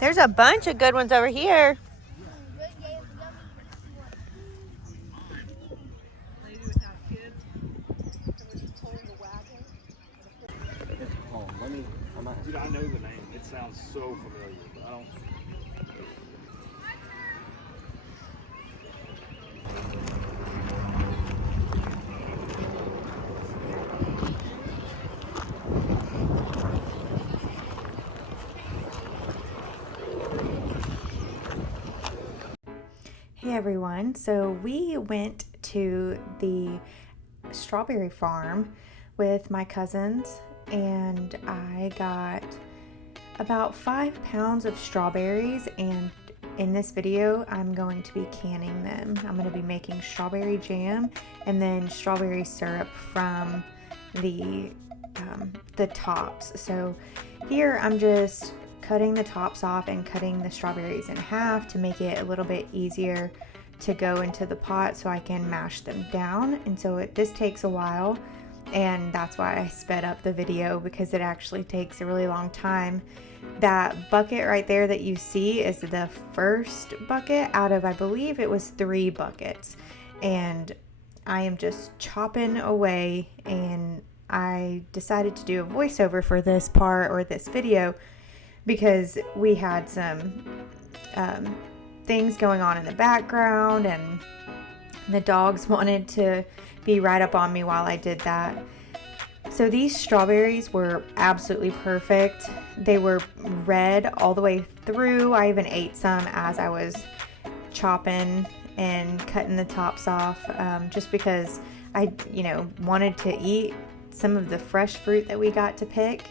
There's a bunch of good ones over here. Dude, I know the name. It sounds so familiar, but I don't. Hey everyone, so we went to the strawberry farm with my cousins and I got about 5 pounds of strawberries, and in this video I'm going to be canning them. I'm going to be making strawberry jam and then strawberry syrup from the tops. So here I'm just cutting the tops off and cutting the strawberries in half to make it a little bit easier to go into the pot so I can mash them down. And so this takes a while, and that's why I sped up the video, because it actually takes a really long time. That bucket right there that you see is the first bucket out of, I believe it was 3 buckets, and I am just chopping away. And I decided to do a voiceover for this part, or this video, because we had some things going on in the background and the dogs wanted to be right up on me while I did that. So these strawberries were absolutely perfect. They were red all the way through. I even ate some as I was chopping and cutting the tops off, just because I wanted to eat some of the fresh fruit that we got to pick.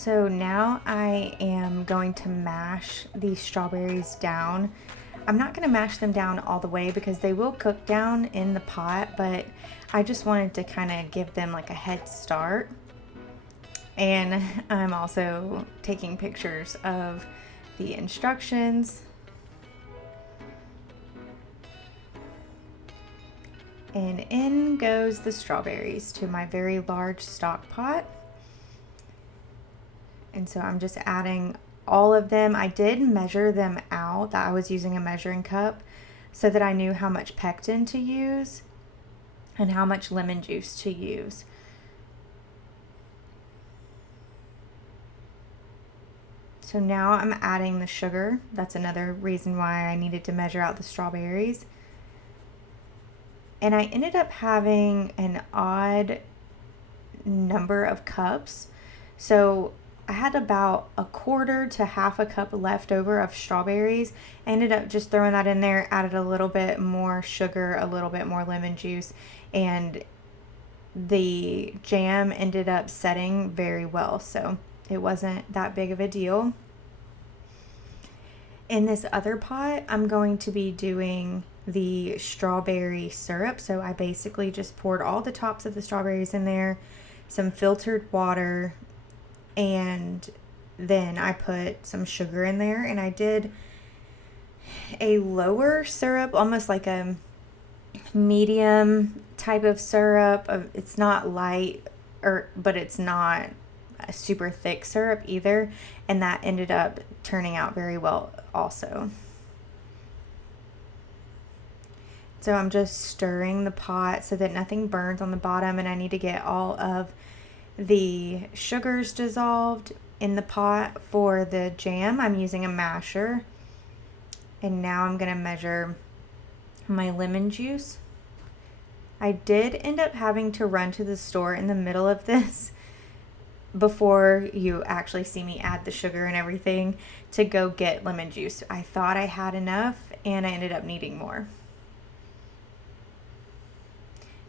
So now I am going to mash these strawberries down. I'm not going to mash them down all the way because they will cook down in the pot, but I just wanted to kind of give them like a head start. And I'm also taking pictures of the instructions. And in goes the strawberries to my very large stock pot. And so I'm just adding all of them. I did measure them out, that I was using a measuring cup so that I knew how much pectin to use and how much lemon juice to use. So now I'm adding the sugar. That's another reason why I needed to measure out the strawberries. And I ended up having an odd number of cups. So I had about a quarter to half a cup left over of strawberries. I ended up just throwing that in there, added a little bit more sugar, a little bit more lemon juice, and the jam ended up setting very well. So it wasn't that big of a deal. In this other pot, I'm going to be doing the strawberry syrup. So I basically just poured all the tops of the strawberries in there, some filtered water, and then I put some sugar in there, and I did a lower syrup, almost like a medium type of syrup. It's not light, but it's not a super thick syrup either, and that ended up turning out very well also. So I'm just stirring the pot so that nothing burns on the bottom, and I need to get all of the sugars dissolved in the pot for the jam. I'm using a masher, and now I'm going to measure my lemon juice. I did end up having to run to the store in the middle of this before you actually see me add the sugar and everything to go get lemon juice. I thought I had enough, and I ended up needing more.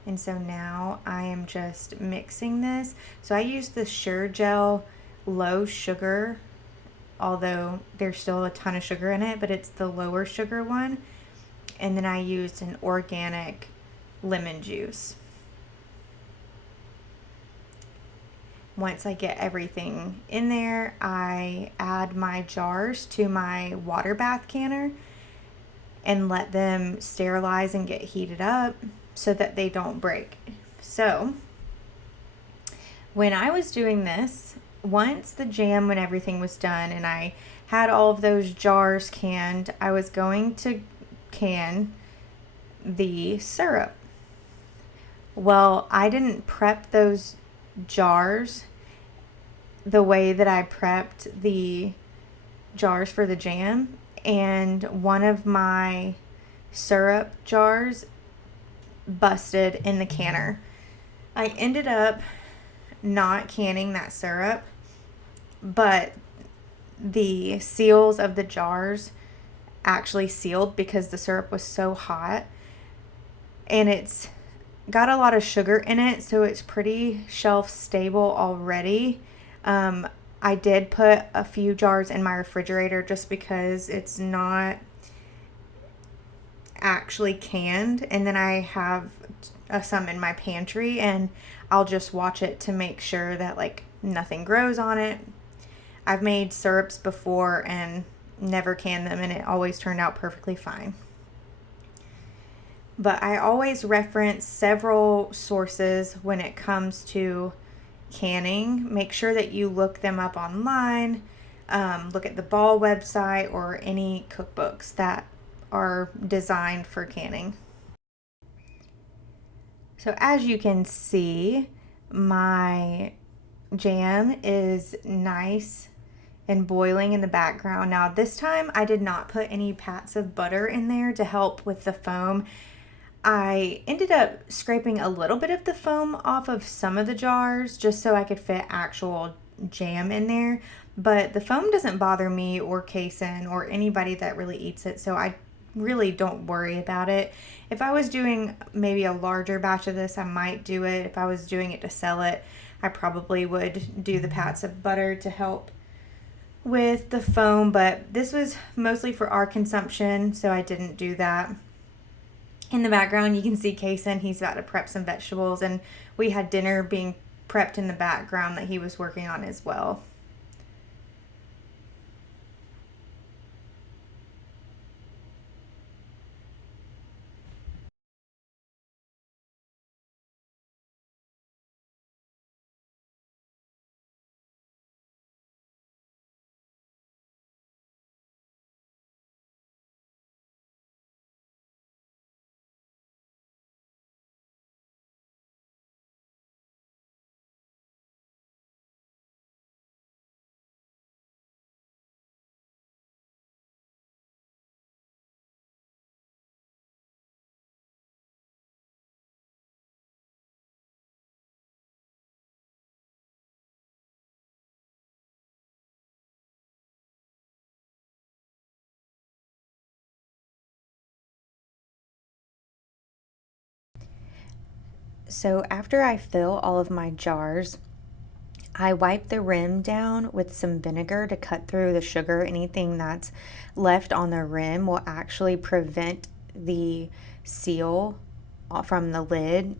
And so now I am just mixing this. So I use the Sure-Jell low sugar, although there's still a ton of sugar in it, but it's the lower sugar one. And then I used an organic lemon juice. Once I get everything in there, I add my jars to my water bath canner and let them sterilize and get heated up so that they don't break. So when I was doing this, once the jam, when everything was done and I had all of those jars canned, I was going to can the syrup. Well, I didn't prep those jars the way that I prepped the jars for the jam, and one of my syrup jars busted in the canner. I ended up not canning that syrup, but the seals of the jars actually sealed because the syrup was so hot, and it's got a lot of sugar in it, so it's pretty shelf stable already. I did put a few jars in my refrigerator just because it's not actually canned, and then I have some in my pantry, and I'll just watch it to make sure that like nothing grows on it. I've made syrups before and never canned them, and it always turned out perfectly fine. But I always reference several sources when it comes to canning. Make sure that you look them up online. Look at the Ball website or any cookbooks that are designed for canning. So as you can see, my jam is nice and boiling in the background. Now this time I did not put any pats of butter in there to help with the foam. I ended up scraping a little bit of the foam off of some of the jars just so I could fit actual jam in there, but the foam doesn't bother me or Kason or anybody that really eats it, so I really don't worry about it. If I was doing maybe a larger batch of this, I might do it. If I was doing it to sell it, I probably would do the pats of butter to help with the foam, but this was mostly for our consumption, so I didn't do that. In the background, you can see Kason. He's about to prep some vegetables, and we had dinner being prepped in the background that he was working on as well. So after I fill all of my jars, I wipe the rim down with some vinegar to cut through the sugar. Anything that's left on the rim will actually prevent the seal from the lid,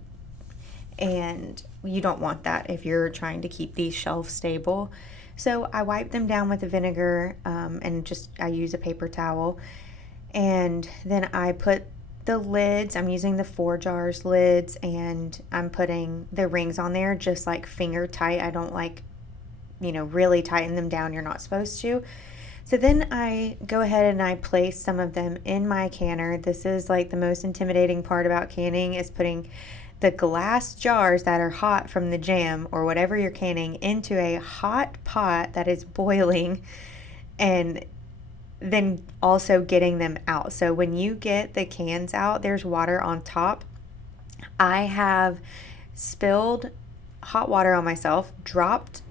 and you don't want that if you're trying to keep these shelf stable. So I wipe them down with the vinegar, and I use a paper towel, and then I put the lids. I'm using the 4 jars lids, and I'm putting the rings on there just like finger tight. I don't like, really tighten them down. You're not supposed to. So then I go ahead and I place some of them in my canner. This is like the most intimidating part about canning, is putting the glass jars that are hot from the jam or whatever you're canning into a hot pot that is boiling, and then also getting them out. So when you get the cans out, there's water on top. I have spilled hot water on myself, dropped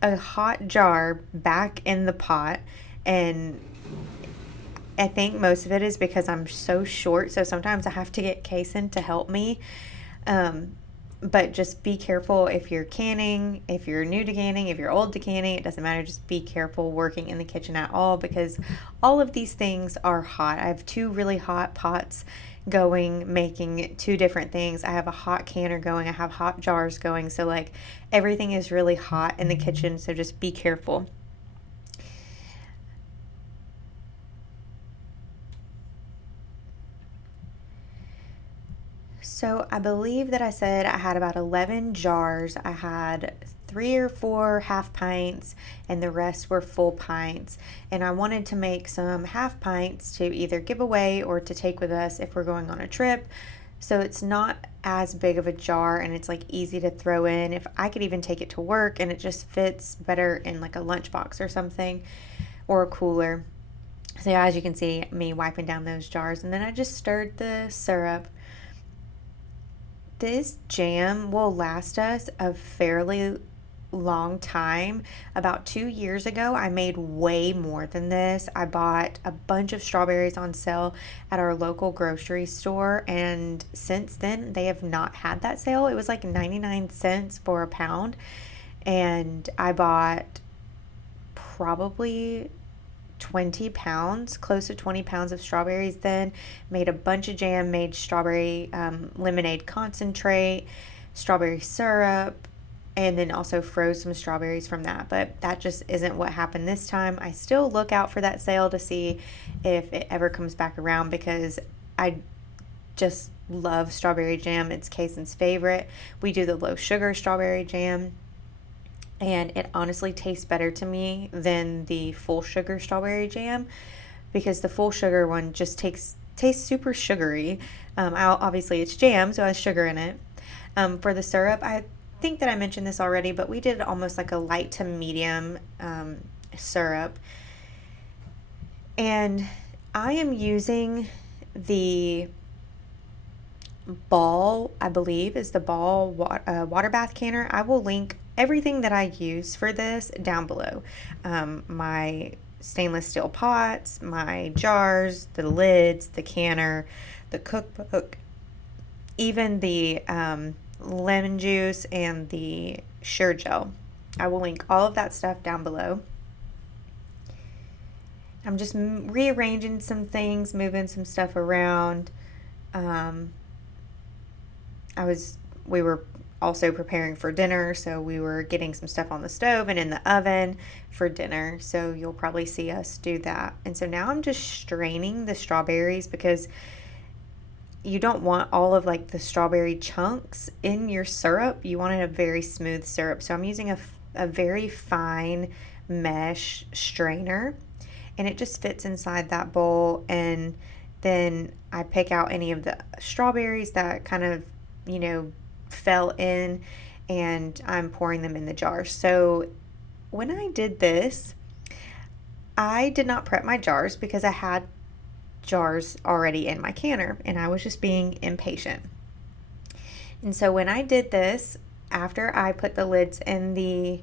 a hot jar back in the pot, and I think most of it is because I'm so short, so sometimes I have to get Kason to help me. But just be careful if you're canning, if you're new to canning, if you're old to canning, it doesn't matter. Just be careful working in the kitchen at all, because all of these things are hot. I have 2 really hot pots going, making 2 different things. I have a hot canner going, I have hot jars going. So like everything is really hot in the kitchen, so just be careful. So I believe that I said I had about 11 jars. I had 3 or 4 half pints, and the rest were full pints. And I wanted to make some half pints to either give away or to take with us if we're going on a trip. So it's not as big of a jar, and it's like easy to throw in. If I could even take it to work, and it just fits better in like a lunchbox or something, or a cooler. So yeah, as you can see, me wiping down those jars, and then I just stirred the syrup. This jam will last us a fairly long time. About 2 years ago, I made way more than this. I bought a bunch of strawberries on sale at our local grocery store, and since then, they have not had that sale. It was like 99 cents for a pound, and I bought probably 20 pounds, close to 20 pounds of strawberries then, made a bunch of jam, made strawberry lemonade concentrate, strawberry syrup, and then also froze some strawberries from that. But that just isn't what happened this time. I still look out for that sale to see if it ever comes back around, because I just love strawberry jam. It's Kason's favorite. We do the low sugar strawberry jam, and it honestly tastes better to me than the full sugar strawberry jam, because the full sugar one just tastes super sugary. Obviously it's jam, so it has sugar in it. For the syrup, I think that I mentioned this already, but we did almost like a light to medium syrup, and I am using the Ball, I believe is the Ball water bath canner. I will link everything that I use for this down below. My stainless steel pots, my jars, the lids, the canner, the cookbook, even the lemon juice, and the Sure Gel. I will link all of that stuff down below. I'm just rearranging some things, moving some stuff around. We were also preparing for dinner, so we were getting some stuff on the stove and in the oven for dinner, so you'll probably see us do that. And so now I'm just straining the strawberries because you don't want all of like the strawberry chunks in your syrup. You want it a very smooth syrup. So I'm using a very fine mesh strainer, and it just fits inside that bowl. And then I pick out any of the strawberries that kind of, fell in, and I'm pouring them in the jar. So when I did this, I did not prep my jars because I had jars already in my canner and I was just being impatient. And so when I did this, after I put the lids and the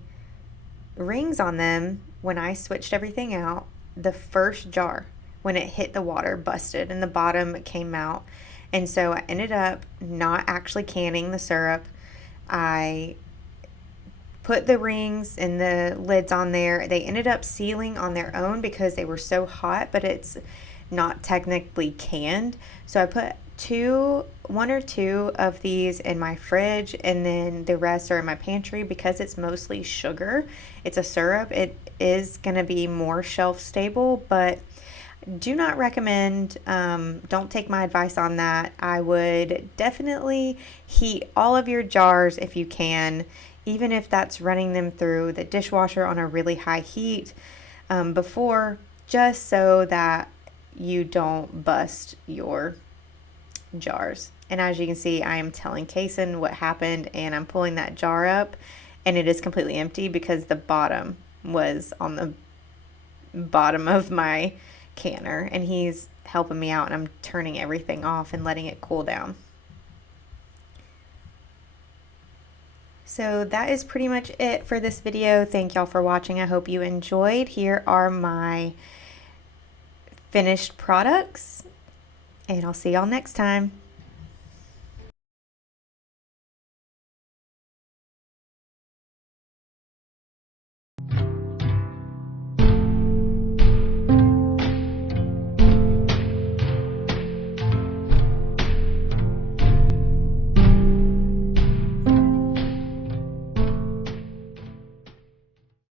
rings on them, when I switched everything out, the first jar, when it hit the water, busted and the bottom came out. And so I ended up not actually canning the syrup. I put the rings and the lids on there. They ended up sealing on their own because they were so hot, but it's not technically canned. So I put one or two of these in my fridge, and then the rest are in my pantry because it's mostly sugar. It's a syrup. It is going to be more shelf stable, but do not recommend, don't take my advice on that. I would definitely heat all of your jars if you can, even if that's running them through the dishwasher on a really high heat before, just so that you don't bust your jars. And as you can see, I am telling Kason what happened, and I'm pulling that jar up and it is completely empty because the bottom was on the bottom of my canner, and he's helping me out, and I'm turning everything off and letting it cool down. So that is pretty much it for this video. Thank y'all for watching. I hope you enjoyed. Here are my finished products, and I'll see y'all next time.